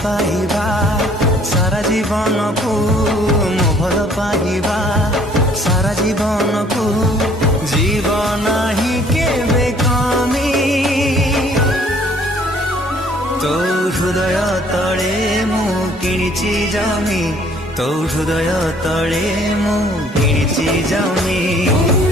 ପାଇବା ସାରା ଜୀବନକୁ ମୁଁ ଭଲ ପାଇବା ସାରା ଜୀବନକୁ ଜୀବନ ହିଁ କେବେ କମି ତୋ ହୃଦୟ ତଳେ ମୁଁ କିଣିଛି ଜମି ତୋ ହୃଦୟ ତଳେ ମୁଁ କିଣିଛି ଜମି।